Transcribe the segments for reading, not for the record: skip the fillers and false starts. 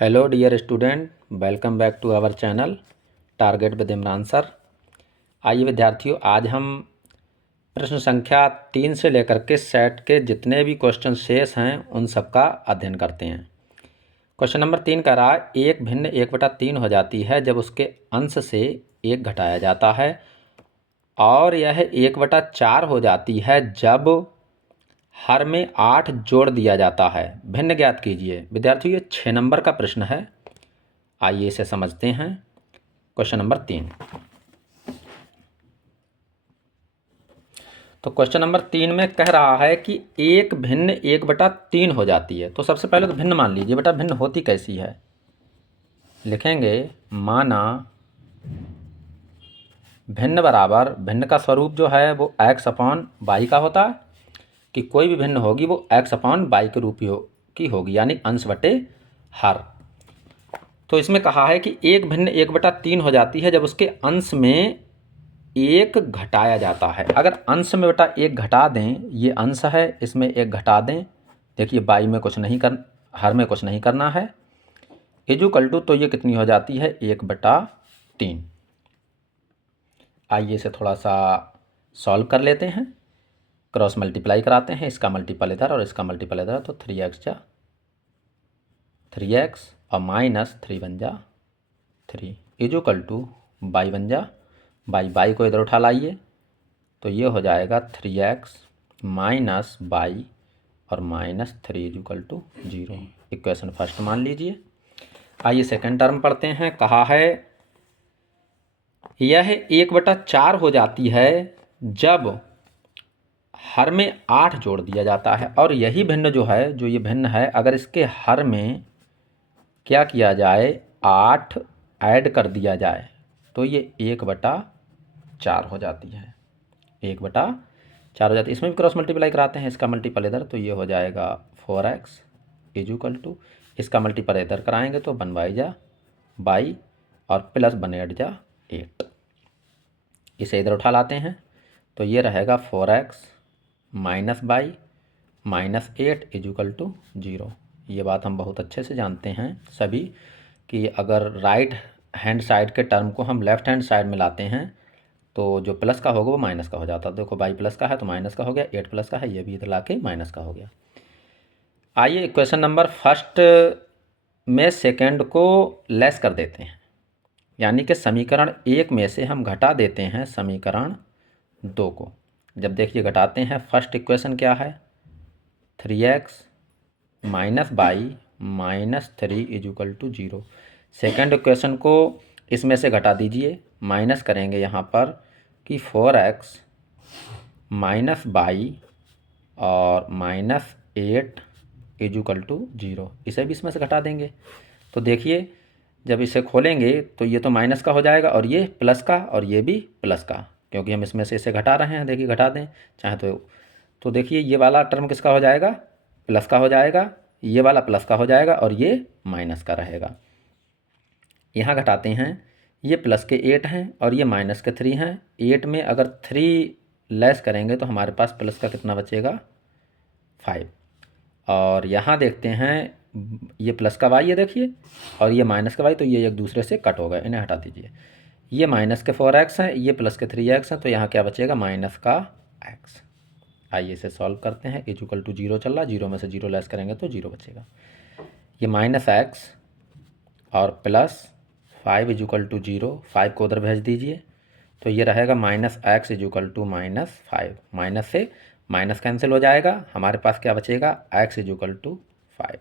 Hello dear student, welcome back to our channel target with Imran sir. आइए विद्यार्थियों, आज हम प्रश्न संख्या 3 से लेकर के सेट के जितने भी क्वेश्चन शेष हैं उन सब का अध्ययन करते हैं। क्वेश्चन नंबर 3 कह रहा है, एक भिन्न 1/3 हो जाती है जब उसके अंश से 1 घटाया जाता है, और यह 1/4 हो जाती है जब हर में 8 जोड़ दिया जाता है। भिन्न ज्ञात कीजिए। विद्यार्थियों, ये 6 नंबर का प्रश्न है। आइए इसे समझते हैं। Question number 3। तो क्वेश्चन नंबर 3 में कह रहा है कि एक भिन्न 1/3 हो जाती है। तो सबसे पहले तो भिन्न मान लीजिए। बेटा भिन्न होती कैसी है? लिखेंगे माना भिन्न बराबर, भिन्न का स्वरूप जो है वो x/y का होता है कि कोई भी भिन्न होगी वो x/y के रूप की होगी, यानी अंश बटे हर। तो इसमें कहा है कि एक भिन्न 1/3 हो जाती है जब उसके अंश में 1 घटाया जाता है। अगर अंश में बेटा 1 घटा दें, ये अंश है, इसमें 1 घटा दें, देखिए बाई में कुछ नहीं कर, हर में कुछ नहीं करना है, इजुकल टू, तो ये कितनी हो जाती है? 1/3। आइए इसे थोड़ा सा सॉल्व कर लेते हैं। क्रॉस मल्टीप्लाई कराते हैं, इसका मल्टीपल इधर और इसका मल्टीपल इधर, तो 3x जा 3x और माइनस 3 बन जा 3 इजुकल टू बाई बन जा बाई को इधर उठा लाइए, तो ये हो जाएगा 3x माइनस बाई और minus 3 equal to 0। Equation first मान लीजिए। आइए सेकंड टर्म पढ़ते हैं। कहा है यह 1/4 हो जाती है जब हर में 8 जोड़ दिया जाता है, और यही भिन्न जो है, जो ये भिन्न है, अगर इसके हर में क्या किया जाए? 8 ऐड कर दिया जाए तो ये 1/4 हो जाती है। 1/4 हो जाती है। इसमें भी क्रॉस मल्टीप्लाई कराते हैं, इसका मल्टीपल इधर, तो ये हो जाएगा 4x इजुकल टू, इसका मल्टीपल इधर कराएंगे तो 1 जा बाई और प्लस 1 जा 8। इसे इधर उठा लाते हैं तो ये रहेगा 4x minus y minus 8 equal to 0। ये बात हम बहुत अच्छे से जानते हैं सभी कि अगर राइट हैंड साइड के टर्म को हम लेफ्ट हैंड साइड में लाते हैं तो जो प्लस का होगा वो माइनस का हो जाता है। देखो बाई प्लस का है तो माइनस का हो गया, 8 प्लस का है, ये भी इधर ला के माइनस का हो गया। आइए क्वेश्चन नंबर फर्स्ट में सेकेंड को लेस कर देते हैं, यानी कि समीकरण 1 में से हम घटा देते हैं समीकरण 2 को। जब देखिए घटाते हैं, फर्स्ट इक्वेशन क्या है? 3x minus y minus 3 equal to 0। Second equation को इसमें से घटा दीजिए, माइनस करेंगे यहाँ पर कि 4x माइनस बाई और माइनस 8 इजुकल टू 0। इसे भी इसमें से घटा देंगे तो देखिए जब इसे खोलेंगे तो ये तो माइनस का हो जाएगा और ये प्लस का और ये भी प्लस का, क्योंकि हम इसमें से इसे घटा रहे हैं। देखिए घटा दें चाहे तो देखिए ये वाला टर्म किसका हो जाएगा? प्लस का हो जाएगा, ये वाला प्लस का हो जाएगा और ये माइनस का रहेगा। यहाँ घटाते हैं, ये प्लस के 8 हैं और ये माइनस के 3 हैं। 8 में अगर 3 लेस करेंगे तो हमारे पास प्लस का कितना बचेगा? 5। और यहाँ देखते हैं ये प्लस का वाई है देखिए, और ये माइनस का वाई, तो ये एक दूसरे से कट हो गए, इन्हें हटा दीजिए। ये माइनस के 4x हैं, ये प्लस के 3x हैं, तो यहाँ क्या बचेगा? माइनस का x। आइए इसे सॉल्व करते हैं। इजुकल टू 0 चल रहा, 0 में से 0 लेस करेंगे तो 0 बचेगा। ये माइनस x और प्लस 5 इजुकल टू 0, 5 को उधर भेज दीजिए तो ये रहेगा minus x equal to minus 5। Minus से माइनस कैंसिल हो जाएगा, हमारे पास क्या बचेगा? x equal to 5।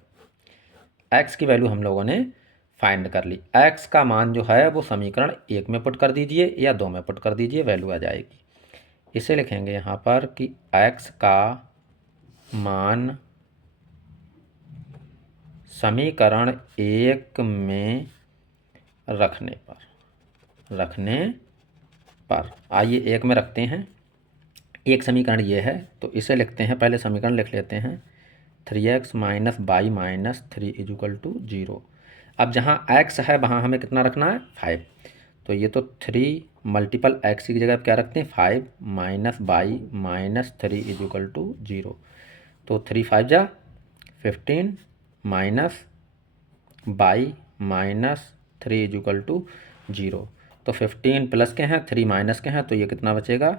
x की वैल्यू हम लोगों ने फाइंड कर ली। x का मान जो है वो समीकरण 1 में पुट कर दीजिए या 2 में पुट कर दीजिए, वैल्यू आ जाएगी। इसे लिखेंगे यहाँ पर कि x का मान समीकरण 1 में रखने पर आइए 1 में रखते हैं। एक समीकरण ये है तो इसे लिखते हैं, पहले समीकरण लिख लेते हैं 3x minus y minus 3 equal to 0। अब जहाँ x है वहाँ हमें कितना रखना है? 5। तो ये तो 3 मल्टीपल x की जगह क्या रखते हैं? 5 minus y minus 3 equal to 0। तो 3 5 जा 15 minus y minus 3 equal to 0। तो 15 प्लस के हैं, 3 माइनस के हैं, तो ये कितना बचेगा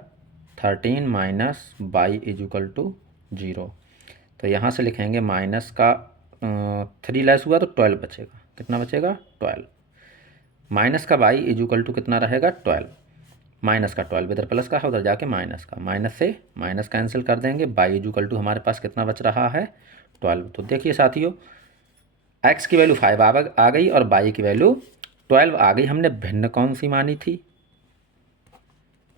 13 माइनस बाई इजुकल टू 0। तो यहाँ से लिखेंगे माइनस का 3 लेस हुआ तो 12 बचेगा। कितना बचेगा 12। माइनस का बाई इजुकल टू कितना रहेगा 12। माइनस का 12 इधर प्लस का है, उधर जाके माइनस का, माइनस से माइनस कैंसिल कर देंगे। बाई इजुकल टू हमारे पास कितना बच रहा है 12। तो देखिए साथियों, एक्स की वैल्यू 5 आ गई और बाई की वैल्यू 12 आ गई। हमने भिन्न कौन सी मानी थी,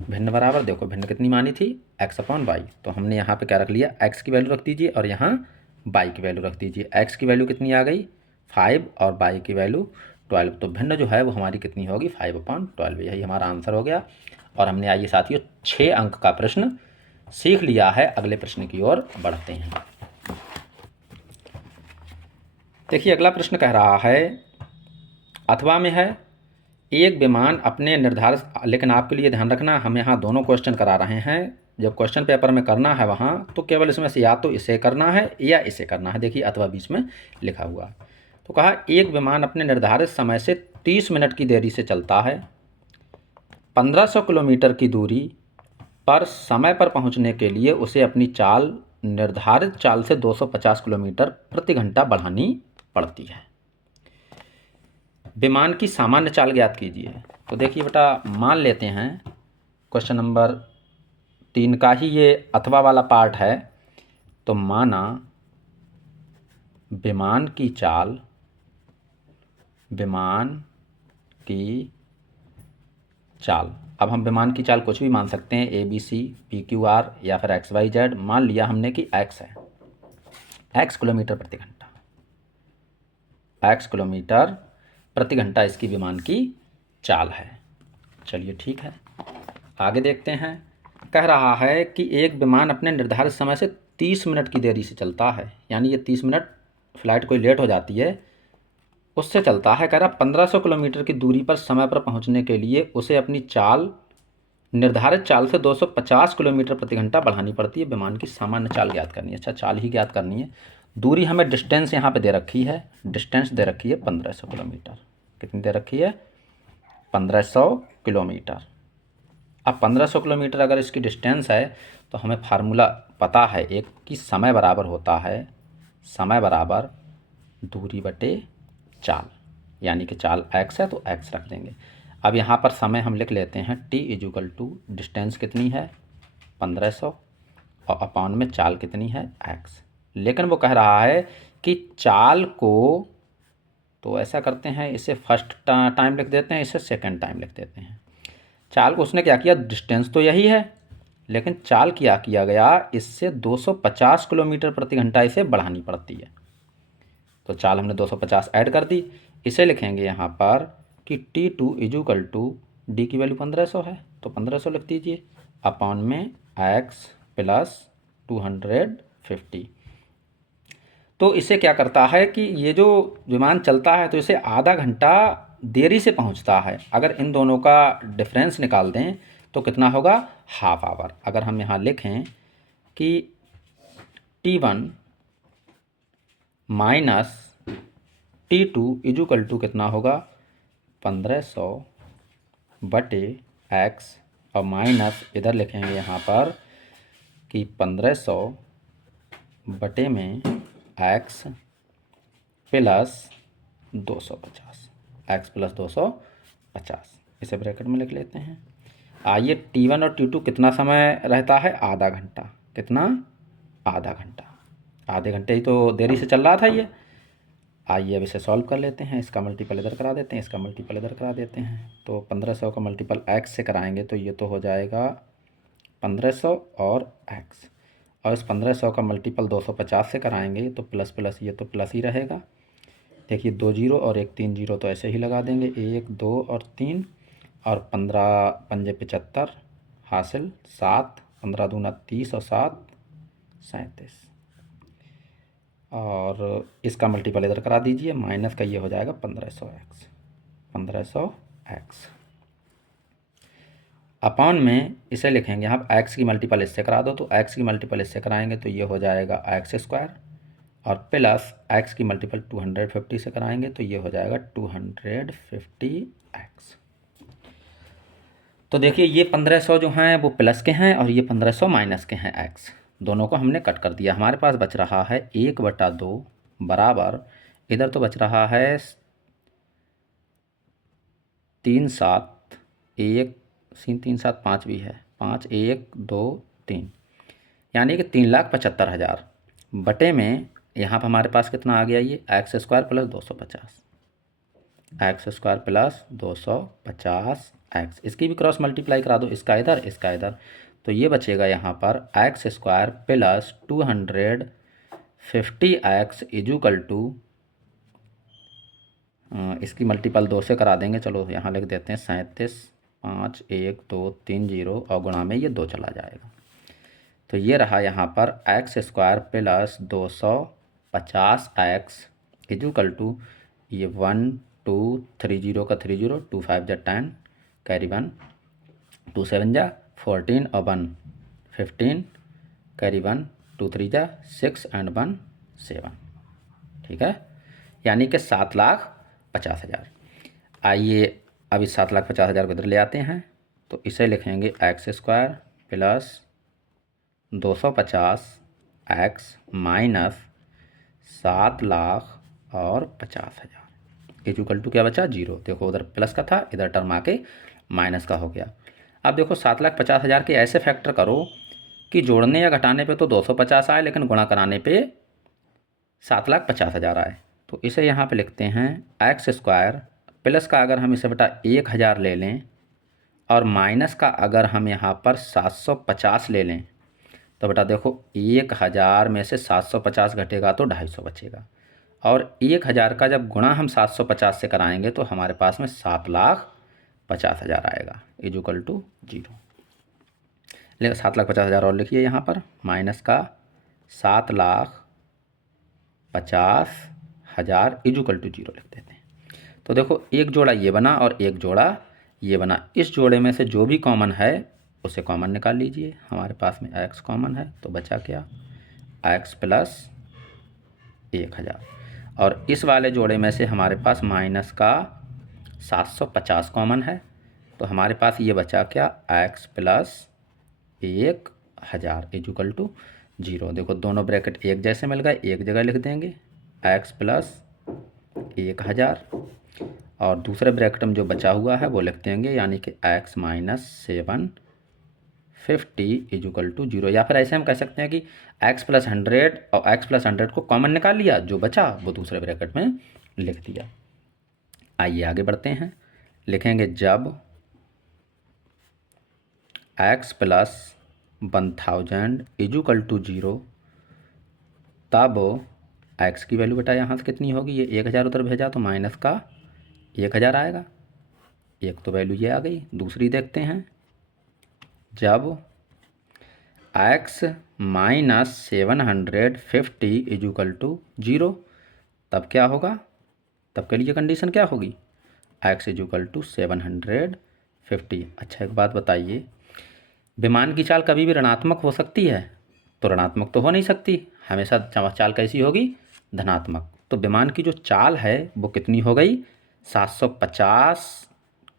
भिन्न बराबर देखो भिन्न कितनी मानी थी एक्स अपॉन वाई। तो हमने यहाँ पे क्या रख लिया, एक्स की वैल्यू रख दीजिए और यहाँ बाई की वैल्यू रख दीजिए। एक्स की वैल्यू कितनी आ गई 5 और बाई की वैल्यू 12। तो भिन्न जो है वो हमारी कितनी होगी 5/12। यही हमारा आंसर हो गया। और हमने आइए साथियों 6 अंक का प्रश्न सीख लिया है। अगले प्रश्न की ओर बढ़ते हैं। देखिए अगला प्रश्न कह रहा है, अथवा में है एक विमान अपने निर्धारित, लेकिन आपके लिए ध्यान रखना हम यहाँ दोनों क्वेश्चन करा रहे हैं। जब क्वेश्चन पेपर में करना है वहाँ तो केवल इसमें से या तो इसे करना है या इसे करना है। देखिए अथवा बीच में लिखा हुआ। तो कहा एक विमान अपने निर्धारित समय से 30 मिनट की देरी से चलता है। 1500 किलोमीटर की दूरी पर समय पर पहुँचने के लिए उसे अपनी चाल निर्धारित चाल से 250 किलोमीटर प्रति घंटा बढ़ानी पड़ती है। विमान की सामान्य चाल ज्ञात कीजिए। तो देखिए बेटा, मान लेते हैं क्वेश्चन नंबर 3 का ही ये अथवा वाला पार्ट है। तो माना विमान की चाल, विमान की चाल, अब हम विमान की चाल कुछ भी मान सकते हैं, ABC, PQR या फिर XYZ। मान लिया हमने कि x है, x किलोमीटर प्रति घंटा, x किलोमीटर प्रति घंटा इसकी विमान की चाल है। चलिए ठीक है, आगे देखते हैं। कह रहा है कि एक विमान अपने निर्धारित समय से 30 मिनट की देरी से चलता है, यानी ये 30 मिनट फ्लाइट कोई लेट हो जाती है उससे चलता है। कह रहा 1500 किलोमीटर की दूरी पर समय पर पहुंचने के लिए उसे अपनी चाल निर्धारित चाल से 250 किलोमीटर प्रति घंटा बढ़ानी पड़ती है। विमान की सामान्य चाल ज्ञात करनी है। अच्छा, चाल ही ज्ञात करनी है। दूरी हमें डिस्टेंस यहाँ पे दे रखी है, डिस्टेंस दे रखी है 1500 किलोमीटर। कितनी दे रखी है 1500 किलोमीटर। अब 1500 किलोमीटर अगर इसकी डिस्टेंस है तो हमें फार्मूला पता है एक कि समय बराबर होता है समय बराबर दूरी बटे चाल, यानी कि चाल x है तो x रख देंगे। अब यहाँ पर समय हम लिख लेते हैं t इजुकल टू डिस्टेंस कितनी है 1500 और अपॉन में चाल कितनी है x। लेकिन वो कह रहा है कि चाल को, तो ऐसा करते हैं इसे फर्स्ट टाइम लिख देते हैं, इसे सेकंड टाइम लिख देते हैं। चाल को उसने क्या किया, डिस्टेंस तो यही है लेकिन चाल किया गया इससे 250 किलोमीटर प्रति घंटा इसे बढ़ानी पड़ती है। तो चाल हमने 250 ऐड कर दी। इसे लिखेंगे यहाँ पर कि T2 इजुकल टू डी की वैल्यू 1500 है तो 1500 लिख दीजिए अपॉन में x प्लस 250। तो इसे क्या करता है कि ये जो विमान चलता है तो इसे आधा घंटा देरी से पहुंचता है। अगर इन दोनों का डिफरेंस निकाल दें तो कितना होगा हाफ आवर। अगर हम यहाँ लिखें कि T1 minus T2 equal to कितना होगा 1500 बटे x और माइनस इधर लिखेंगे यहाँ पर कि 1500 बटे में x प्लस 250, x प्लस 250 इसे ब्रैकेट में लिख लेते हैं। आइए T1 और T2 कितना समय रहता है आधा घंटा। कितना आधा घंटा, आधे घंटे ही तो देरी से चल रहा था ये। आइए अब इसे सॉल्व कर लेते हैं। इसका मल्टीपल इधर करा देते हैं, इसका मल्टीपल इधर करा देते हैं। तो 1500 का मल्टीपल x से कराएंगे तो ये तो हो जाएगा 1500 और x, और इस 1500 का मल्टीपल 250 से कराएंगे तो प्लस प्लस ये तो प्लस ही रहेगा। देखिए 2 जीरो और 1 3 जीरो तो ऐसे ही लगा देंगे, 1 2 और 3 और 15 पंजे 75 हासिल 7, 15 दूना 30 और 7 37, और इसका मल्टीपल इधर करा दीजिए। माइनस का ये हो जाएगा 1500x, 1500x अपॉन में इसे लिखेंगे आप x की मल्टीपल इससे करा दो तो x की मल्टीपल इससे कराएंगे तो ये हो जाएगा x स्क्वायर और प्लस x की मल्टीपल 250 से कराएंगे तो ये हो जाएगा 250x। तो देखिए ये 1500 जो हैं वो प्लस के हैं और ये 1500 माइनस के हैं x। दोनों को हमने कट कर दिया, हमारे पास बच रहा है 1/2 बराबर, इधर तो बच रहा है 3 7 1 3 7 5 भी है, 5 1 2 3, यानी कि 3,75,000 बटे में यहाँ पर हमारे पास कितना आ गया, ये x² plus 250, x² plus 250x। इसकी भी क्रॉस मल्टीप्लाई करा दो, इसका इधर इसका इधर, तो ये बचेगा यहाँ पर x² plus 250x equal to, इसकी मल्टीपल 2 से करा देंगे, चलो यहाँ लिख देते हैं 37, 5 1 2 3 0 और गुणा में ये 2 चला जाएगा। तो ये रहा यहाँ पर x² plus 250x equal to, ये 1 2 3 0 का 3 0, 2 5 जा 10, कैरी 1, 2 7 जा 14 और 1 15, कैरी 1, 2 3 जा 6 एंड 1 7। ठीक है, यानी कि 7,50,000। आइए अब इस 7,50,000 को इधर ले आते हैं, तो इसे लिखेंगे x² plus 250x minus 7,50,000 equal to क्या बचा, 0। देखो उधर प्लस का था, इधर टर्म आके माइनस का हो गया। अब देखो 7,50,000 के ऐसे फैक्टर करो कि जोड़ने या घटाने पे तो 250 आए, लेकिन गुणा कराने पे 7,50,000 आए। तो इसे यहाँ पे लिखते हैं x² प्लस का अगर हम इसे बेटा 1,000 ले लें और माइनस का अगर हम यहाँ पर 750 ले लें, तो बेटा देखो 1,000 में से 750 घटेगा तो 250 बचेगा, और 1,000 का जब गुणा हम 750 से कराएंगे तो हमारे पास में 7,50,000 आएगा इजुकल टू 0। लेकिन 7,50,000 और लिखिए यहाँ पर, माइनस का 7,50,000 इजुकल टू 0 लिख देते हैं। तो देखो एक जोड़ा ये बना और एक जोड़ा ये बना, इस जोड़े में से जो भी कॉमन है उसे कॉमन निकाल लीजिए। हमारे पास में x कॉमन है तो बचा क्या, x प्लस 1,000, और इस वाले जोड़े में से हमारे पास माइनस का 750 कॉमन है, तो हमारे पास ये बचा क्या, x प्लस 1,000 इजुकल टू 0। देखो दोनों ब्रैकेट एक जैसे मिल गए, एक जगह लिख देंगे x प्लस 1,000, और दूसरे ब्रैकेट में जो बचा हुआ है वो लिख देंगे, यानी कि x माइनस 750 इजुकल टू 0। या फिर ऐसे हम कह सकते हैं कि x प्लस 100 और x प्लस 100 को कॉमन निकाल लिया, जो बचा वो दूसरे ब्रैकेट में लिख दिया। आइए आगे बढ़ते हैं, लिखेंगे जब x प्लस 1,000 इजुकल टू 0, तब x की वैल्यू बेटा यहाँ से कितनी होगी, ये 1,000 उधर भेजा तो माइनस का 1,000 आएगा, एक तो वैल्यू ये आ गई। दूसरी देखते हैं, जब x माइनस 750 इजुकल टू 0, तब क्या होगा, तब के लिए कंडीशन क्या होगी, x इजुकल टू 750। अच्छा एक बात बताइए, विमान की चाल कभी भी ऋणात्मक हो सकती है, तो ऋणात्मक तो हो नहीं सकती, हमेशा चाल कैसी होगी, धनात्मक। तो विमान की जो चाल है वो कितनी हो गई, 750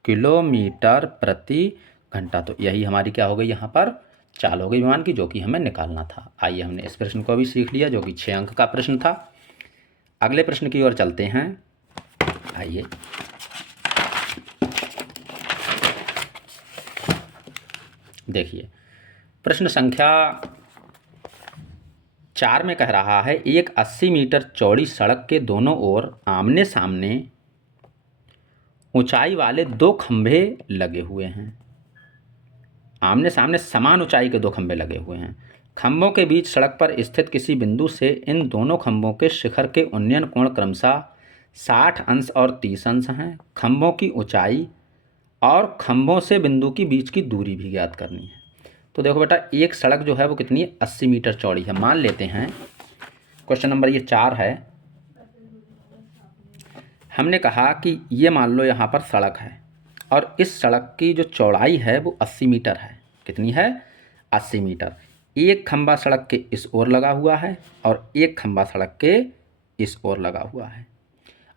किलोमीटर प्रति घंटा। तो यही हमारी क्या हो गई, यहाँ पर चाल हो गई विमान की, जो कि हमें निकालना था। आइए हमने इस प्रश्न को भी सीख लिया, जो कि 6 अंक का प्रश्न था। अगले प्रश्न की ओर चलते हैं। आइए देखिए, प्रश्न संख्या 4 में कह रहा है, एक 80 मीटर चौड़ी सड़क के दोनों ओर आमने सामने ऊंचाई वाले 2 खंभे लगे हुए हैं। आमने सामने समान ऊंचाई के 2 खंभे लगे हुए हैं। खंभों के बीच सड़क पर स्थित किसी बिंदु से इन दोनों खंभों के शिखर के उन्नयन कोण क्रमशः 60 अंश और 30 अंश हैं। खंभों की ऊंचाई और खंभों से बिंदु की बीच की दूरी भी ज्ञात करनी है। तो देखो बेटा, एक सड़क जो है वो कितनी है, 80 मीटर चौड़ी है। मान लेते हैं क्वेश्चन नंबर ये 4 है, हमने कहा कि ये मान लो यहाँ पर सड़क है और इस सड़क की जो चौड़ाई है वो 80 मीटर है। कितनी है, 80 मीटर। एक खंभा सड़क के इस ओर लगा हुआ है और एक खंभा सड़क के इस ओर लगा हुआ है,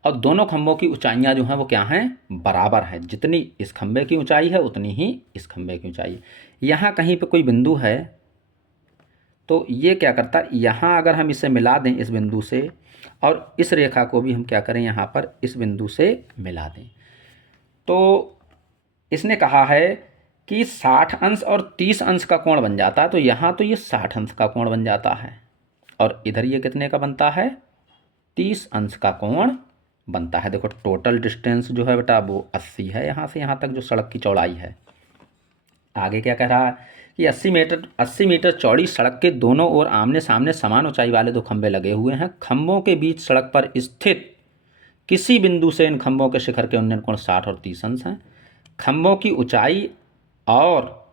और दोनों खंभों की ऊंचाइयां जो हैं वो क्या हैं, बराबर हैं। जितनी इस खंभे की ऊंचाई है उतनी ही इस खंभे की ऊंचाई है। यहाँ कहीं पे कोई बिंदु है तो ये क्या करता है, यहाँ अगर हम इसे मिला दें इस बिंदु से, और इस रेखा को भी हम क्या करें यहाँ पर इस बिंदु से मिला दें, तो इसने कहा है कि 60 अंश और 30 अंश का कोण बन जाता है। तो यहाँ तो ये 60 अंश का कोण बन जाता है और इधर ये कितने का बनता है, 30 अंश का कोण बनता है। देखो टोटल डिस्टेंस जो है बेटा वो 80 है यहाँ से यहाँ तक, जो सड़क की चौड़ाई है। आगे क्या कह रहा है कि 80 मीटर चौड़ी सड़क के दोनों ओर आमने सामने समान ऊंचाई वाले दो खंभे लगे हुए हैं। खंभों के बीच सड़क पर स्थित किसी बिंदु से इन खंभों के शिखर के उन्नयन कोण 60 और 30 अंश हैं। खंभों की ऊंचाई और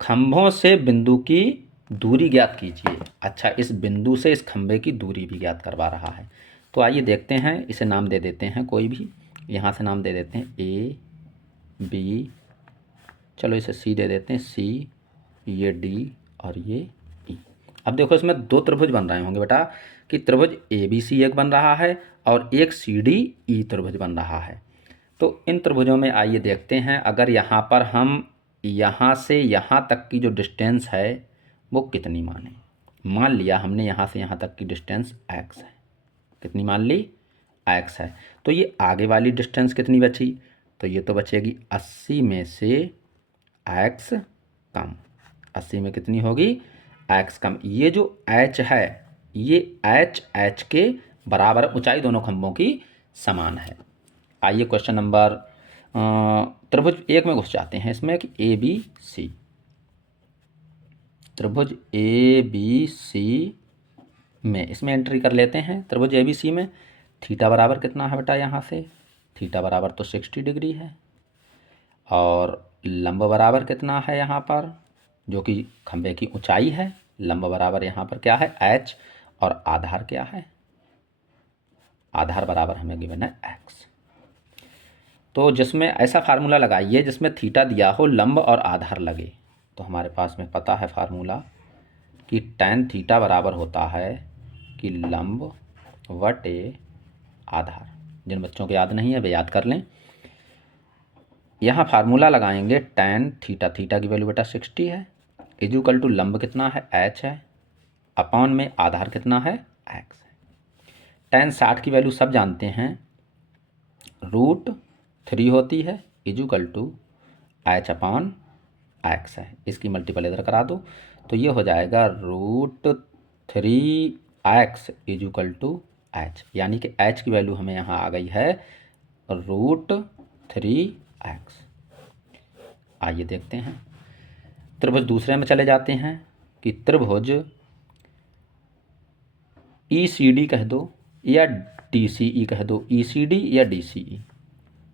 खंभों से बिंदु की दूरी ज्ञात कीजिए। अच्छा, इस बिंदु से इस खंभे की दूरी भी ज्ञात करवा रहा है। तो आइए देखते हैं, इसे नाम दे देते हैं कोई भी, यहाँ से नाम दे देते हैं ए बी, चलो इसे सी दे देते हैं, सी, ये डी और ये ई। अब देखो इसमें दो त्रिभुज बन रहे होंगे बेटा, कि त्रिभुज ए बी सी एक बन रहा है और एक सी डी ई त्रिभुज बन रहा है। तो इन त्रिभुजों में आइए देखते हैं, अगर यहाँ पर हम यहाँ से यहाँ तक की जो डिस्टेंस है वो कितनी माने। मान लिया हमने यहाँ से यहाँ तक की डिस्टेंस x है, कितनी मान ली, x है। तो ये आगे वाली डिस्टेंस कितनी बची, तो ये तो बचेगी 80 में से x कम, 80 में कितनी होगी, x कम। ये जो h है ये h के बराबर, ऊंचाई दोनों खंभों की समान है। आइए क्वेश्चन नंबर त्रिभुज एक में घुस जाते हैं इसमें, कि ए बी सी, त्रिभुज ए बी सी में इसमें एंट्री कर लेते हैं। त्रिभुज ए बी सी में थीटा बराबर कितना है बेटा, यहाँ से थीटा बराबर तो 60 डिग्री है, और लंब बराबर कितना है यहाँ पर, जो कि खंभे की ऊंचाई है। लंब बराबर यहाँ पर क्या है, h, और आधार क्या है, आधार बराबर हमें गिवन है x। तो जिसमें ऐसा फार्मूला लगाइए जिसमें थीटा दिया हो, लंब और आधार लगे। तो हमारे पास में पता है फार्मूला कि tan थीटा बराबर होता है कि लंब बटे आधार। जिन बच्चों को याद नहीं है वे याद कर लें। यहाँ फार्मूला लगाएंगे tan थीटा, थीटा की वैल्यू बेटा 60 है, इक्वल टू लंब कितना है, h है, अपॉन में आधार कितना है, x है। tan 60 की वैल्यू सब जानते हैं, √3 होती है, equal to h upon x है। इसकी मल्टीपल इधर करा दो तो ये हो जाएगा √3x इक्वल टू h, यानी कि h की वैल्यू हमें यहाँ आ गई है √3x। आइए देखते हैं, त्रिभुज दूसरे में चले जाते हैं, कि त्रिभुज ECD कह दो या DCE कह दो, ECD या DCE।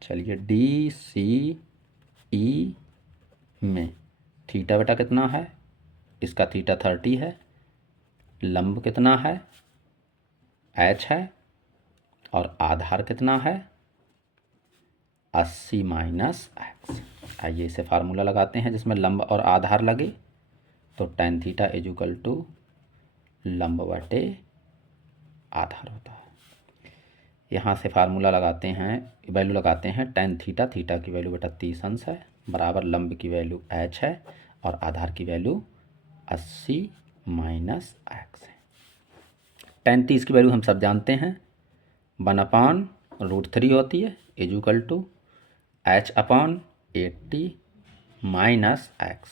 चलिए DCE में थीटा बेटा कितना है, इसका थीटा 30 है, लंब कितना है, h है, और आधार कितना है, 80 माइनस x। आइए इसे फार्मूला लगाते हैं जिसमें लंब और आधार लगे। तो tan थीटा इक्वल टू लंब बटे आधार होता है। यहाँ से फार्मूला लगाते हैं, वैल्यू लगाते हैं, tan थीटा, थीटा की वैल्यू बेटा 30 अंश है, बराबर लंब की वैल्यू h है और आधार की वैल्यू 80 माइनस x है। tan 30 की वैल्यू हम सब जानते हैं, 1/√3 होती है, equal to h upon 80 minus x।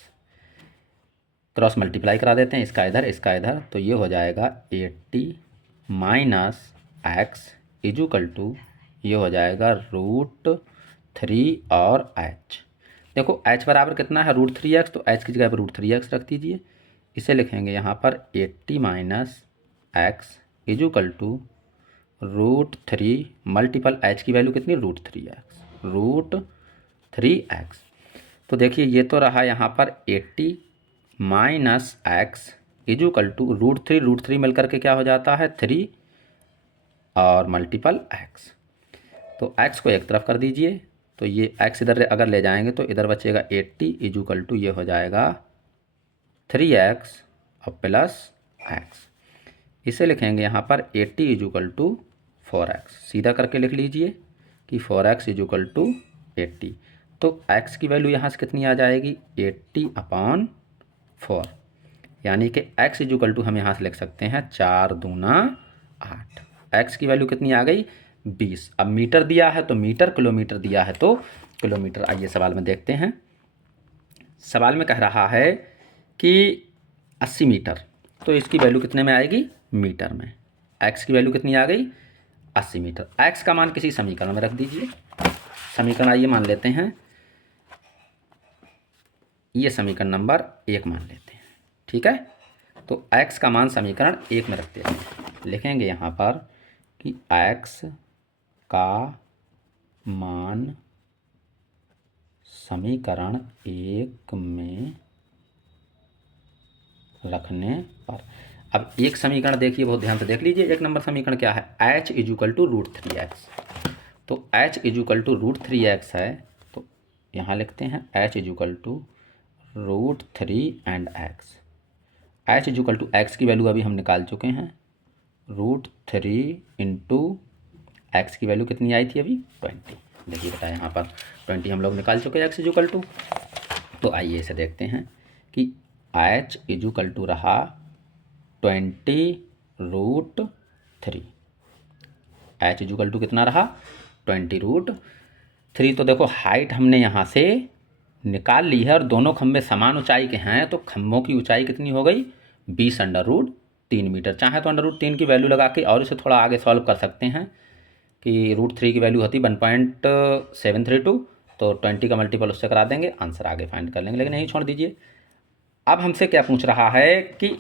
Cross multiply करा देते हैं, इसका इधर, तो ये हो जाएगा 80 माइनस x इक्वल टू ये हो जाएगा √3 और h। देखो h बराबर कितना है, √3x, तो h की जगह पर √3x रख दीजिए। इसे लिखेंगे यहाँ पर 80 minus x equal to √3 multiple h की वैल्यू कितनी, √3x। तो देखिए ये तो रहा यहाँ पर 80 माइनस x इक्वल टू √3 मिलकर के क्या हो जाता है, 3 और मल्टीपल x। तो x को एक तरफ कर दीजिए, तो ये x इधर अगर ले जाएंगे तो इधर बचेगा 80 इक्वल टू ये हो जाएगा 3x और प्लस एक्स। इसे लिखेंगे यहाँ पर 80 इजुकल टू 4x। सीधा करके लिख लीजिए कि 4x इजुकल टू 80। तो x की वैल्यू यहाँ से कितनी आ जाएगी 80/4, यानी कि x इजुकल टू हम यहाँ से लिख सकते हैं 4 दूना 8। x की वैल्यू कितनी आ गई 20। अब मीटर दिया है तो मीटर, किलोमीटर दिया है तो किलोमीटर। आइए सवाल में देखते हैं। सवाल में कह रहा है कि 80 मीटर, तो इसकी वैल्यू कितने में आएगी मीटर में। x की वैल्यू कितनी आ गई 80 मीटर। x का मान किसी समीकरण में रख दीजिए। समीकरण आइए मान लेते हैं, ये समीकरण नंबर 1 मान लेते हैं, ठीक है। तो x का मान समीकरण 1 में रखते हैं। लिखेंगे यहाँ पर कि x का मान समीकरण 1 में रखने पर। अब एक समीकरण देखिए, बहुत ध्यान से देख लीजिए। 1 नंबर समीकरण क्या है h इजुकल टू √3x। तो h इजुकल टू √3x है, तो यहाँ लिखते हैं h equal to √3 and x। h equal to x की वैल्यू अभी हम निकाल चुके हैं। √3 इंटू x की वैल्यू कितनी आई थी अभी 20। देखिए बताया यहाँ पर 20 हम लोग निकाल चुके हैं x इजुकल टू। तो आइए इसे देखते हैं कि h इजुकल टू रहा 20√3। h इजुकल टू कितना रहा 20√3। तो देखो हाइट हमने यहाँ से निकाल ली है और दोनों खंभे समान ऊंचाई के हैं, तो खंभों की ऊंचाई कितनी हो गई 20√3 मीटर। चाहे तो √3 की वैल्यू लगा के और इसे थोड़ा आगे सॉल्व कर सकते हैं कि √3 की वैल्यू होती 1.732, तो 20 का मल्टीपल उससे करा देंगे, आंसर आगे फाइंड कर लेंगे। लेकिन यही छोड़ दीजिए। अब हमसे क्या पूछ रहा है कि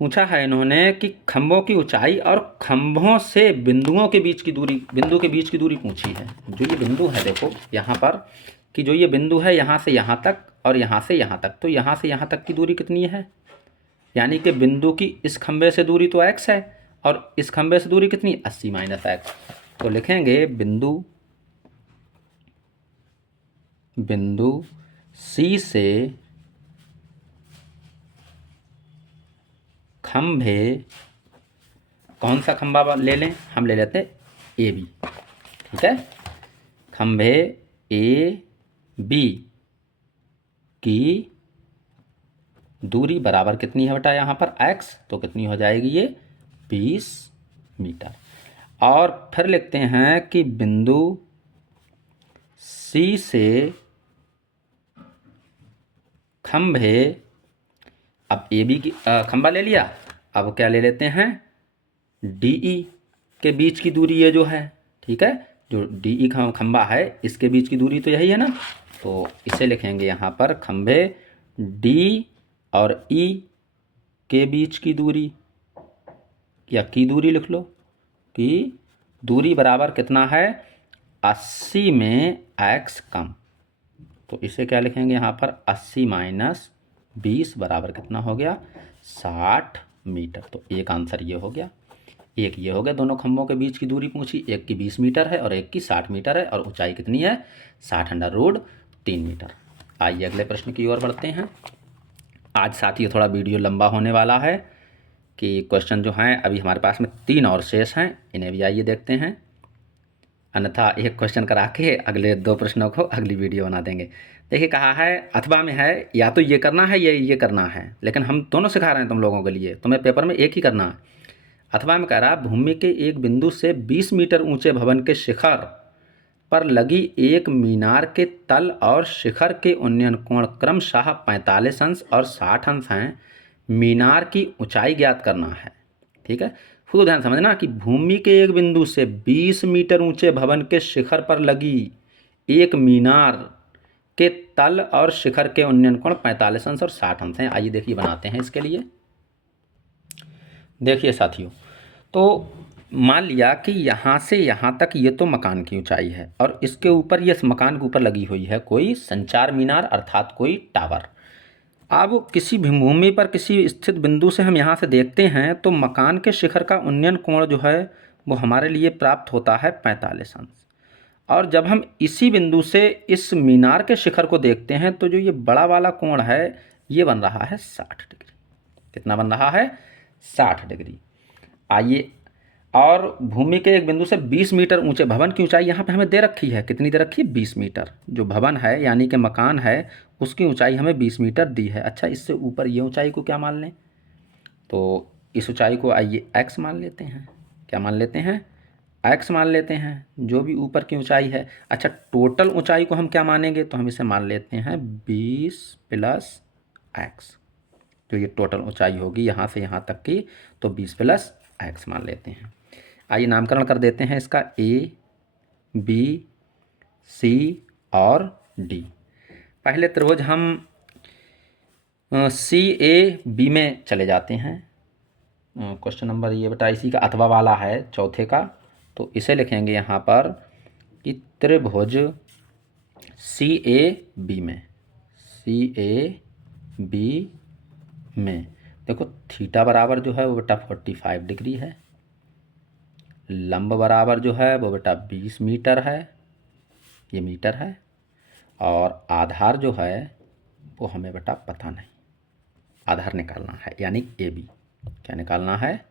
पूछा है इन्होंने कि खंभों की ऊंचाई और खंभों से बिंदुओं के बीच की दूरी, बिंदु के बीच की दूरी पूछी है। जो ये बिंदु है देखो यहाँ पर कि जो ये बिंदु है यहाँ से यहाँ तक और यहाँ से यहाँ तक, तो यहाँ से यहाँ तक की दूरी कितनी है, यानी कि बिंदु की इस खंभे से दूरी तो x है और इस खंभे से दूरी कितनी 80 माइनस x। तो लिखेंगे बिंदु C से खंभे, कौन सा खंभा ले लें, हम ले लेते हैं AB, ठीक है। खंभे AB की दूरी बराबर कितनी है बेटा यहाँ पर x, तो कितनी हो जाएगी ये 20 मीटर। और फिर लिखते हैं कि बिंदु C से खंभे, अब AB की खंभा ले लिया, अब क्या ले लेते हैं DE के बीच की दूरी ये जो है, ठीक है। जो DE खंभा है इसके बीच की दूरी तो यही है ना, तो इसे लिखेंगे यहाँ पर खंभे D और E के बीच की दूरी, या की दूरी लिख लो, कि दूरी बराबर कितना है 80 में x कम। तो इसे क्या लिखेंगे यहाँ पर 80 माइनस 20 बराबर कितना हो गया 60 मीटर। तो एक आंसर ये हो गया, एक ये हो गया। दोनों खंभों के बीच की दूरी पूछी, एक की 20 मीटर है और एक की 60 मीटर है, और ऊंचाई कितनी है 60√3 मीटर। आइए अगले प्रश्न की ओर बढ़ते हैं। आज साथियों थोड़ा वीडियो लंबा होने वाला है कि क्वेश्चन जो हैं अभी हमारे पास में 3 और शेष हैं, इन्हें भी आइए देखते हैं, अन्यथा एक क्वेश्चन करा के अगले 2 प्रश्नों को अगली वीडियो बना देंगे। देखिए कहा है अथवा में है या तो ये करना है या ये करना है, लेकिन हम दोनों सिखा रहे हैं तुम लोगों के लिए, तुम्हें पेपर में एक ही करना है। अथवा में कह रहा भूमि के एक बिंदु से 20 मीटर ऊंचे भवन के शिखर पर लगी एक मीनार के तल और शिखर के उन्नयन कोण क्रमशः 45 अंश और 60 अंश हैं। मीनार की ऊंचाई ज्ञात करना है, ठीक है। खुद ध्यान समझना कि भूमि के एक बिंदु से 20 मीटर ऊंचे भवन के शिखर पर लगी एक मीनार के तल और शिखर के उन्नयन कोण 45 अंश और 60 अंश हैं। आइए देखिए बनाते हैं इसके लिए। देखिए साथियों, तो मान लिया कि यहाँ से यहाँ तक ये तो मकान की ऊंचाई है और इसके ऊपर ये मकान के ऊपर लगी हुई है कोई संचार मीनार अर्थात कोई टावर। अब किसी भी भूमि पर किसी स्थित बिंदु से हम यहाँ से देखते हैं तो मकान के शिखर का उन्नयन कोण जो है वो हमारे लिए प्राप्त होता है 45 अंश। और जब हम इसी बिंदु से इस मीनार के शिखर को देखते हैं तो जो ये बड़ा वाला कोण है ये बन रहा है 60 डिग्री। कितना बन रहा है? 60 डिग्री। आइए, और भूमि के एक बिंदु से 20 मीटर ऊंचे भवन की ऊंचाई यहाँ पे हमें दे रखी है। कितनी दे रखी है? 20 मीटर। जो भवन है यानी कि मकान है उसकी ऊंचाई हमें 20 मीटर दी है। अच्छा, इससे ऊपर ये ऊंचाई को क्या मान लें? तो इस ऊंचाई को आइए x मान लेते हैं। क्या मान लेते हैं? x मान लेते हैं, जो भी ऊपर की ऊंचाई है। अच्छा, टोटल ऊंचाई को हम क्या मानेंगे? तो हम इसे मान लेते हैं 20 प्लस x। जो ये टोटल ऊंचाई होगी यहाँ से यहाँ तक की, तो 20 प्लस x मान लेते हैं। आइए नामकरण कर देते हैं इसका A, B, C और D। पहले त्रिभुज हम CAB में चले जाते हैं। क्वेश्चन नंबर ये बेटा इसी का अथवा वाला है, चौथे का। तो इसे लिखेंगे यहाँ पर कि त्रिभुज CAB में देखो थीटा बराबर जो है वो बेटा 45 डिग्री है, लंब बराबर जो है वो बेटा 20 मीटर है, ये मीटर है, और आधार जो है वो हमें बेटा पता नहीं, आधार निकालना है यानी AB। क्या निकालना है?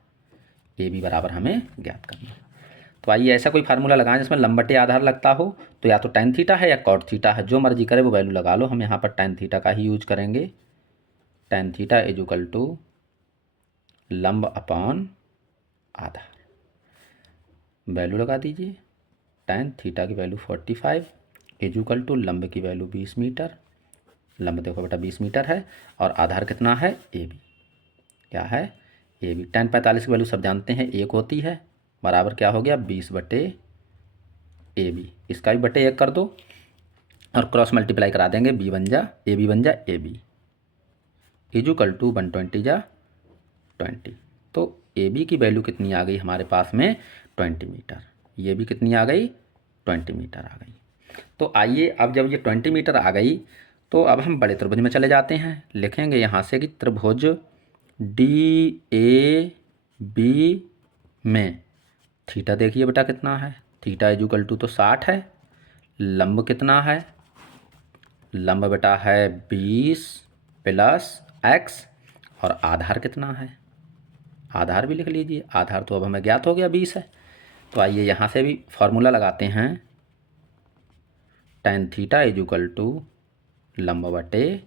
AB बराबर हमें ज्ञात करना है। तो आइए ऐसा कोई फार्मूला लगाएं जिसमें लंब बटे आधार लगता हो। तो या तो tan थीटा है या cot थीटा है, जो मर्जी करे वो वैल्यू लगा लो। हम यहाँ पर tan थीटा का ही यूज करेंगे। tan theta is equal to लंब अपॉन आधार। वैल्यू लगा दीजिए। tan थीटा की वैल्यू 45 इज इक्वल टू लंब की वैल्यू 20 मीटर। लंब देखो बेटा 20 मीटर है और आधार कितना है? AB। क्या है? AB। tan 45 की वैल्यू सब जानते हैं, 1 होती है, बराबर क्या हो गया? 20 बटे AB। इसका भी बटे 1 कर दो और क्रॉस मल्टीप्लाई करा देंगे, B बन जा AB बन जा AB इज इक्वल टू 120 जा 20। तो AB की वैल्यू कितनी आ गई हमारे पास में? 20 मीटर। ये भी कितनी आ गई? 20 मीटर आ गई। तो आइए अब जब ये 20 मीटर आ गई तो अब हम बड़े त्रिभुज में चले जाते हैं। लिखेंगे यहाँ से कि त्रिभुज DAB में थीटा देखिए बेटा कितना है? थीटा इज इक्वल टू तो 60 है। लंब कितना है? लंब बेटा है 20 प्लस x, और आधार कितना है? आधार भी लिख लीजिए। आधार तो अब हमें ज्ञात हो गया 20 है। तो आइए यहाँ से भी फॉर्मूला लगाते हैं। tan theta is equal to लंब बटे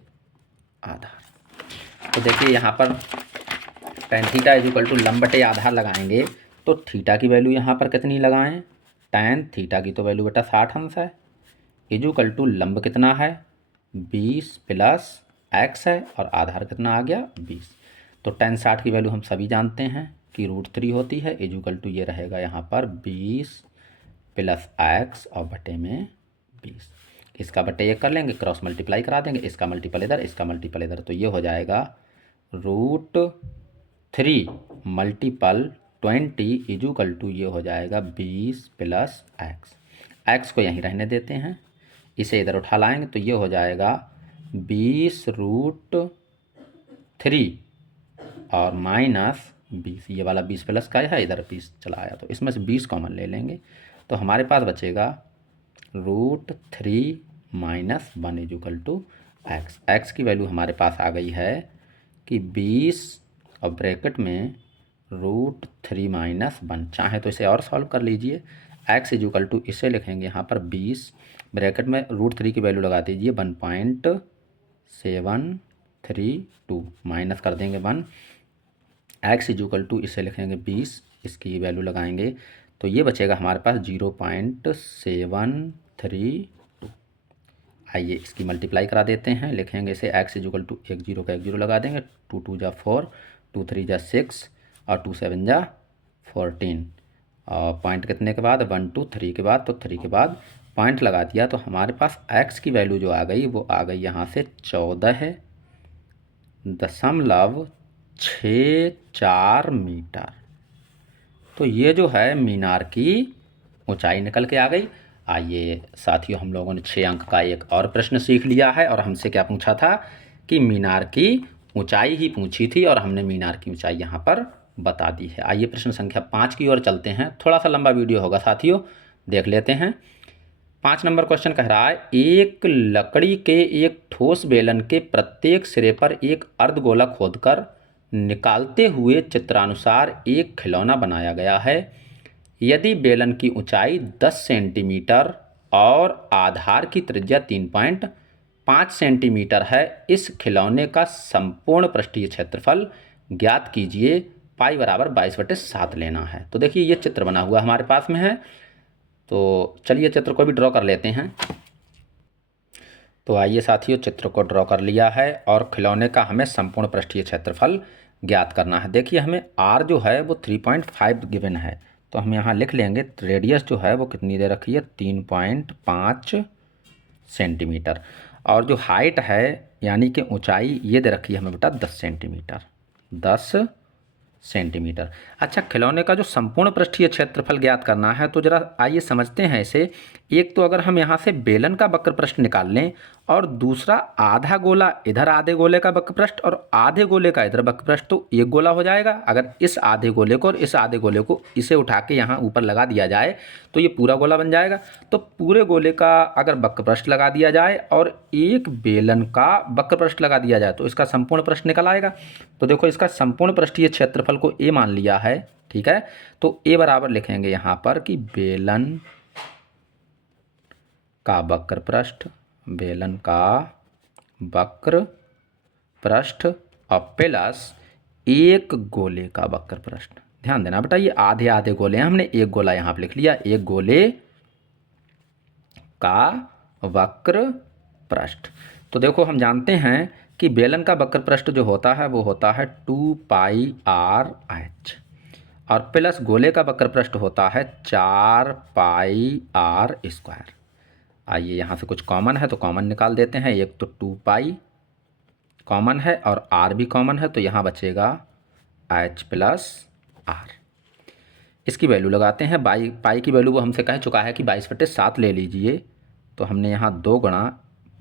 आधार। तो देखिए यहाँ पर tan theta is equal to लंब बटे आधार लगाएंगे तो थीटा की वैल्यू यहाँ पर कितनी लगाएं? tan थीटा की तो वैल्यू बेटा 60 अंश है, इज इक्वल टू लंब कितना है? 20 प्लस x है, और आधार कितना आ गया? 20। तो tan 60 की वैल्यू हम सभी जानते हैं कि √3 होती है, इज इक्वल टू ये रहेगा यहाँ पर 20 प्लस x और बटे में 20। इसका बटे 1 कर लेंगे, क्रॉस मल्टीप्लाई करा देंगे, इसका मल्टीपल इधर, इसका मल्टीपल इधर, तो ये हो जाएगा √3 मल्टीपल 20 इज इक्वल टू ये हो जाएगा 20 प्लस x को यहीं रहने देते हैं, इसे इधर उठा लाएंगे तो ये हो जाएगा 20√3 और माइनस 20। ये वाला 20 प्लस का है, इधर 20 चला आया तो इसमें से 20 कॉमन ले लेंगे तो हमारे पास बचेगा √3 minus 1 is equal to x की वैल्यू हमारे पास आ गई है कि 20 और ब्रैकेट में √3 माइनस 1। चाहे तो इसे और सॉल्व कर लीजिए। x इज इक्वल टू इसे लिखेंगे यहाँ पर 20 ब्रैकेट में √3 की वैल्यू लगा दीजिए 1.732 माइनस कर देंगे 1। x इज इक्वल टू इसे लिखेंगे 20, इसकी वैल्यू लगाएंगे तो ये बचेगा हमारे पास 0.732। आइए इसकी मल्टीप्लाई करा देते हैं। लिखेंगे इसे x इज इक्वल टू 1 0 का 1 0 लगा देंगे, 2 2 जा 4, 2 3 जा 6 और 2 7 जा 14। और पॉइंट कितने के बाद? 1 2 3 के बाद, तो 3 के बाद पॉइंट लगा दिया तो हमारे पास x की वैल्यू जो आ गई वो आ गई यहाँ से 14.64 मीटर। तो ये जो है मीनार की ऊंचाई निकल के आ गई। आइए साथियों, हम लोगों ने 6 अंक का एक और प्रश्न सीख लिया है, और हमसे क्या पूछा था कि मीनार की ऊंचाई ही पूछी थी, और हमने मीनार की ऊंचाई यहाँ पर बता दी है। आइए प्रश्न संख्या 5 की ओर चलते हैं। थोड़ा सा लंबा वीडियो होगा साथियों, देख लेते हैं। 5 नंबर क्वेश्चन कह रहा है एक लकड़ी के एक ठोस बेलन के प्रत्येक सिरे पर एक अर्धगोला खोदकर निकालते हुए चित्रानुसार एक खिलौना बनाया गया है। यदि बेलन की ऊंचाई 10 सेंटीमीटर और आधार की त्रिज्या 3.5 सेंटीमीटर है, इस खिलौने का संपूर्ण पृष्ठीय क्षेत्रफल ज्ञात कीजिए। पाई बराबर 22/7 लेना है। तो देखिए ये चित्र बना हुआ हमारे पास में है, तो चलिए चित्र को भी ड्रॉ कर लेते हैं। तो आइए साथियों, चित्र को ड्रॉ कर लिया है और खिलौने का हमें संपूर्ण पृष्ठीय क्षेत्रफल ज्ञात करना है। देखिए हमें आर जो है वो 3.5 गिवन है, तो हम यहाँ लिख लेंगे रेडियस जो है वो कितनी दे रखी है 3.5 सेंटीमीटर, और जो हाइट है यानी कि ऊंचाई ये दे रखी है हमें बेटा 10 सेंटीमीटर, 10 सेंटीमीटर। अच्छा, खिलौने का जो संपूर्ण पृष्ठीय क्षेत्रफल ज्ञात करना है, तो जरा आइए समझते हैं इसे। एक तो अगर हम यहाँ से बेलन का वक्र पृष्ठ निकाल लें और दूसरा आधा गोला इधर आधे गोले का वक्र पृष्ठ और आधे गोले का इधर वक्र पृष्ठ, तो एक गोला हो जाएगा। अगर इस आधे गोले को और इस आधे गोले को इसे उठा के यहाँ ऊपर लगा दिया जाए तो ये पूरा गोला बन जाएगा। तो पूरे गोले का अगर वक्र पृष्ठ लगा दिया जाए और एक बेलन का वक्र पृष्ठ लगा दिया जाए तो इसका संपूर्ण पृष्ठ निकल आएगा। तो देखो इसका संपूर्ण पृष्ठीय क्षेत्रफल को ए मान लिया है, ठीक है। तो ए बराबर लिखेंगे यहाँ पर कि बेलन का वक्र पृष्ठ, बेलन का वक्र पृष्ठ और प्लस एक गोले का वक्र पृष्ठ। ध्यान देना बेटा, ये आधे आधे गोले हैं, हमने एक गोला यहाँ पे लिख लिया, एक गोले का वक्र पृष्ठ। तो देखो हम जानते हैं कि बेलन का वक्र पृष्ठ जो होता है वो होता है 2πr/h और प्लस गोले का वक्र पृष्ठ होता है 4πr²। आइए यहाँ से कुछ कॉमन है तो कॉमन निकाल देते हैं। एक तो 2π कॉमन है और r भी कॉमन है, तो यहाँ बचेगा h+r। इसकी वैल्यू लगाते हैं। पाई की वैल्यू वो हमसे कह चुका है कि 22/7 ले लीजिए, तो हमने यहाँ 2 गुणा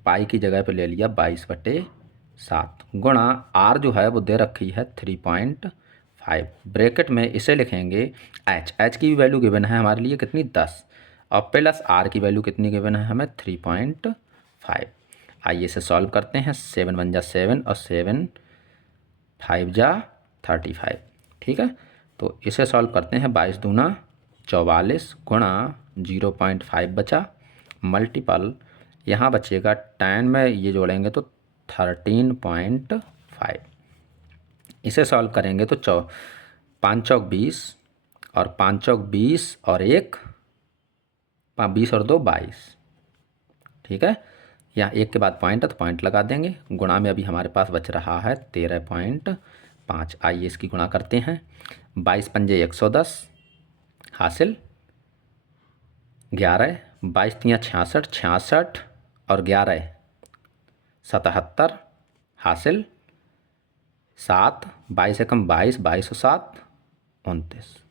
पाई की जगह पे ले लिया 22/7 गुणा r जो है वो दे रखी है 3.5, ब्रैकेट में इसे लिखेंगे h की भी वैल्यू गिवन है हमारे लिए कितनी 10 और प्लस r की वैल्यू कितनी गिवन है हमें 3.5। आइए इसे सॉल्व करते हैं। 7 × 7 और 7 5 × 35, ठीक है। तो इसे सॉल्व करते हैं। 22 दूना 44 गुणा 0.5 बचा मल्टीपल यहाँ बचेगा 10 में ये जोड़ेंगे तो 13.5। इसे सॉल्व करेंगे तो 5 चौक 20 और 5 चौक 20 और 1 20 और 2 22, ठीक है। यहाँ 1 के बाद पॉइंट है तो पॉइंट लगा देंगे। गुणा में अभी हमारे पास बच रहा है 13.5। आइए इसकी गुणा करते हैं। 22 पंजे 110 हासिल 11, 22 तियाँ 66, 66 और 11 77 हासिल 7, 22 एकम 22, 22 और 7 29।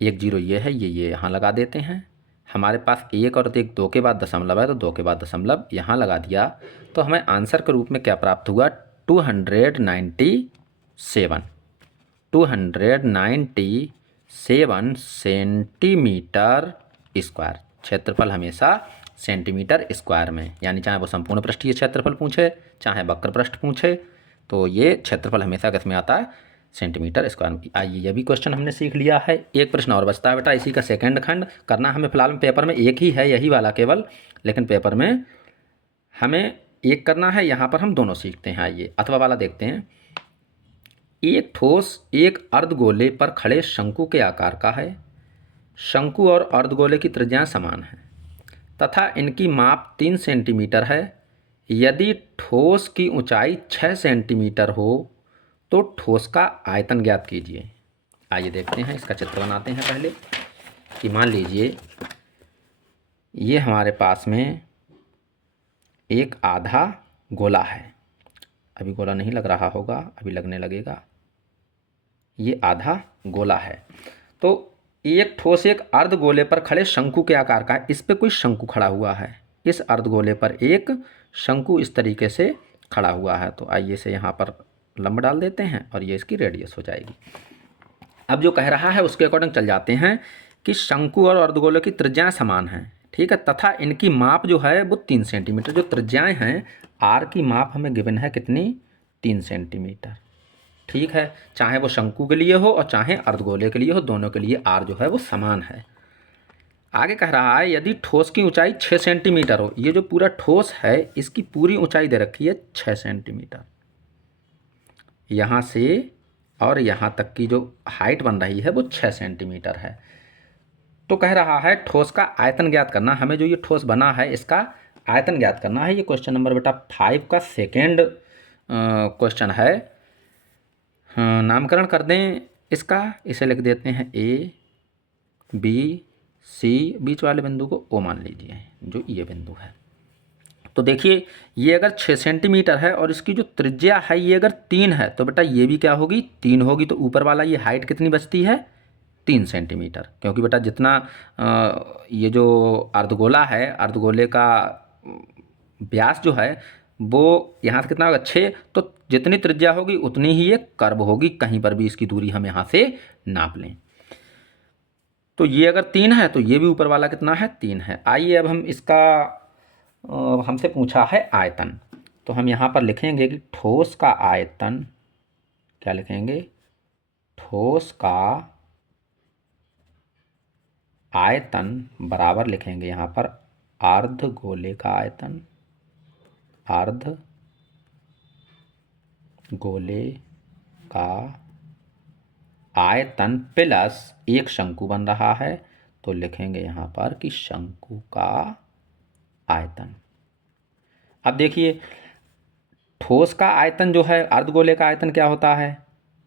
1 0 ये है, ये यहाँ लगा देते हैं। हमारे पास 1 और 1 2 के बाद दशमलव है तो 2 के बाद दशमलव यहाँ लगा दिया, तो हमें आंसर के रूप में क्या प्राप्त हुआ 297 सेंटीमीटर स्क्वायर। क्षेत्रफल हमेशा सेंटीमीटर स्क्वायर में, यानी चाहे वो संपूर्ण पृष्ठीय क्षेत्रफल पूछे चाहे वक्र पृष्ठ पूछे, तो ये क्षेत्रफल हमेशा किस में आता है सेंटीमीटर स्क्वायर में। आइए ये भी क्वेश्चन हमने सीख लिया है। एक प्रश्न और बचता है बेटा, इसी का सेकंड खंड करना हमें फिलहाल पेपर में एक ही है, यही वाला केवल, लेकिन पेपर में हमें एक करना है। यहाँ पर हम दोनों सीखते हैं। आइए अथवा वाला देखते हैं। एक ठोस एक अर्धगोले पर खड़े शंकु के आकार का है। शंकु और अर्धगोले की त्रिज्याएं समान हैं तथा इनकी माप 3 सेंटीमीटर है। यदि ठोस की ऊंचाई 6 सेंटीमीटर हो तो ठोस का आयतन ज्ञात कीजिए। आइए देखते हैं, इसका चित्र बनाते हैं पहले। कि मान लीजिए ये हमारे पास में एक आधा गोला है, अभी गोला नहीं लग रहा होगा, अभी लगने लगेगा। ये आधा गोला है, तो एक ठोस एक अर्धगोले पर खड़े शंकु के आकार का है। इस पे कोई शंकु खड़ा हुआ है, इस अर्धगोले पर एक शंकु इस तरीके से खड़ा हुआ है। तो आइए इसे यहाँ पर लंब डाल देते हैं और ये इसकी रेडियस हो जाएगी। अब जो कह रहा है उसके अकॉर्डिंग चल जाते हैं कि शंकु और अर्धगोले की त्रिज्याएं समान हैं। ठीक है। तथा इनकी माप जो है वो 3 सेंटीमीटर, जो त्रिज्याएं हैं आर की माप हमें गिवन है कितनी, 3 सेंटीमीटर। ठीक है, चाहे वो शंकु के लिए हो और चाहे अर्धगोले के लिए हो, दोनों के लिए आर जो है वो समान है। आगे कह रहा है यदि ठोस की ऊंचाई 6 सेंटीमीटर हो, ये जो पूरा ठोस है इसकी पूरी ऊंचाई दे रखी है 6 सेंटीमीटर, यहाँ से और यहाँ तक की जो हाइट बन रही है वो 6 सेंटीमीटर है। तो कह रहा है ठोस का आयतन ज्ञात करना, हमें जो ये ठोस बना है इसका आयतन ज्ञात करना है। ये क्वेश्चन नंबर बेटा 5 का सेकेंड क्वेश्चन है। नामकरण कर दें इसका, इसे लिख देते हैं ए बी सी, बीच वाले बिंदु को ओ मान लीजिए, जो ये बिंदु है। तो देखिए ये अगर 6 सेंटीमीटर है और इसकी जो त्रिज्या है ये अगर 3 है, तो बेटा ये भी क्या होगी, 3 होगी। तो ऊपर वाला ये हाइट कितनी बचती है, 3 सेंटीमीटर, क्योंकि बेटा जितना ये जो अर्धगोला है, अर्धगोले का व्यास जो है वो यहाँ से कितना होगा 6, तो जितनी त्रिज्या होगी उतनी ही ये कर्व होगी, कहीं पर भी इसकी दूरी हम यहाँ से नाप लें। तो ये अगर 3 है तो ये भी ऊपर वाला कितना है, 3 है। आइए अब हम इसका हमसे पूछा है आयतन, तो हम यहाँ पर लिखेंगे कि ठोस का आयतन, क्या लिखेंगे, ठोस का आयतन बराबर लिखेंगे यहाँ पर अर्धगोले का आयतन, अर्धगोले का आयतन प्लस एक शंकु बन रहा है, तो लिखेंगे यहाँ पर कि शंकु का आयतन। अब देखिए ठोस का आयतन जो है, अर्धगोले का आयतन क्या होता है,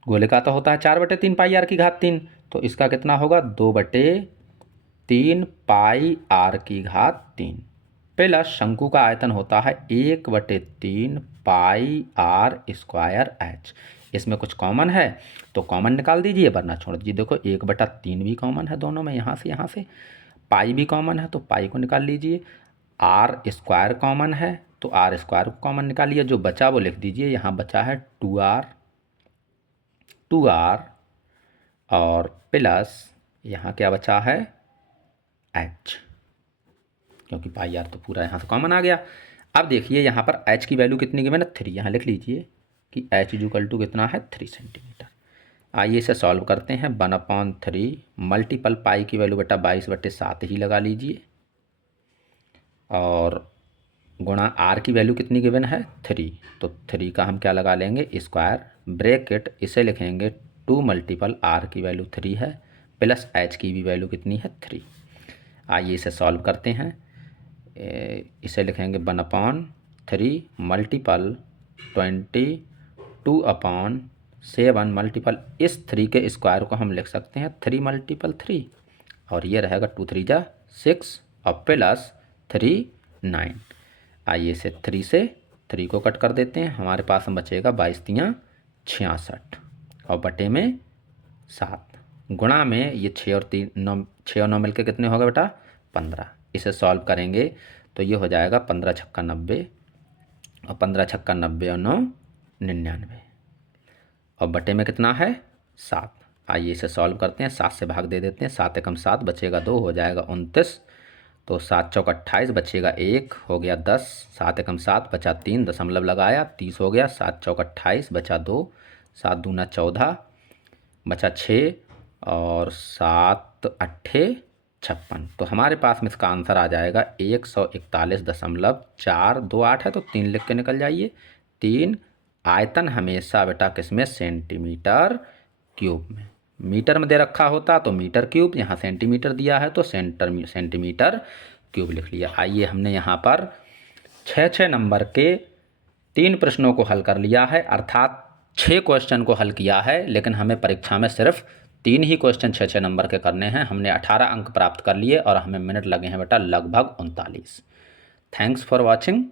गोले का तो होता है 4/3 पाई आर की घात 3, तो इसका कितना होगा 2/3 पाई आर की घात 3, प्लस शंकु का आयतन होता है 1/3 पाई आर स्क्वायर एच। इसमें कुछ कॉमन है तो कॉमन निकाल दीजिए, वरना छोड़ दीजिए। देखो 1/3 भी कॉमन है दोनों में, यहाँ से, पाई भी कॉमन है तो पाई को निकाल लीजिए, आर स्क्वायर कॉमन है तो आर स्क्वायर को कॉमन निकालिए, जो बचा वो लिख दीजिए। यहाँ बचा है 2r और प्लस यहाँ क्या बचा है h, क्योंकि पाई आर तो पूरा यहाँ से कॉमन आ गया। अब देखिए यहाँ पर h की वैल्यू कितनी गिवन है, 3, यहाँ लिख लीजिए कि h इक्वल टू कितना है 3 सेंटीमीटर। आइए इसे सॉल्व करते हैं। 1/3 मल्टीपल पाई की वैल्यू बेटा 22/7 ही लगा लीजिए, और गुणा आर की वैल्यू कितनी गिवन है 3, तो 3 का हम क्या लगा लेंगे स्क्वायर, ब्रैकेट इसे लिखेंगे 2 मल्टीपल आर की वैल्यू 3 है, प्लस एच की भी वैल्यू कितनी है 3। आइए इसे सॉल्व करते हैं। इसे लिखेंगे 1/3 मल्टीपल 22/7 मल्टीपल इस 3 के स्क्वायर को हम लिख सकते हैं 3 मल्टीपल 3, और ये रहेगा 2 3 जा 6 और प्लस 3 9। आइए इसे 3 से 3 को कट कर देते हैं, हमारे पास हम बचेगा 22 3 66 और बटे में 7, गुणा में ये 6 और 9 मिल के कितने हो गए बेटा 15। इसे सॉल्व करेंगे तो ये हो जाएगा 15 छक्का 90 और 15 छक्का 90 और 9 99 और बटे में कितना है 7। आइए इसे सॉल्व करते हैं, 7 से भाग दे देते हैं, 7 एकम 7 बचेगा 2 हो जाएगा 29, तो 7 चौक 28 बचेगा 1 हो गया 10, 7 एकम 7 बचा 3 दशमलव लगाया 30 हो गया, 7 चौक 28 बचा 2, 7 दूना 14 बचा 6 और 7 अट्ठे 56। तो हमारे पास में इसका आंसर आ जाएगा 141.428 है, तो 3 लिख के निकल जाइए। 3 आयतन हमेशा बेटा किसमें सेंटीमीटर क्यूब में, मीटर में दे रखा होता तो मीटर क्यूब, यहाँ सेंटीमीटर दिया है तो सेंटीमीटर क्यूब लिख लिया। आइए हमने यहाँ पर 6 नंबर के 3 प्रश्नों को हल कर लिया है, अर्थात 6 क्वेश्चन को हल किया है, लेकिन हमें परीक्षा में सिर्फ 3 ही क्वेश्चन 6 नंबर के करने हैं। हमने 18 अंक प्राप्त कर लिए और हमें मिनट लगे हैं बेटा लगभग 39। Thanks for watching.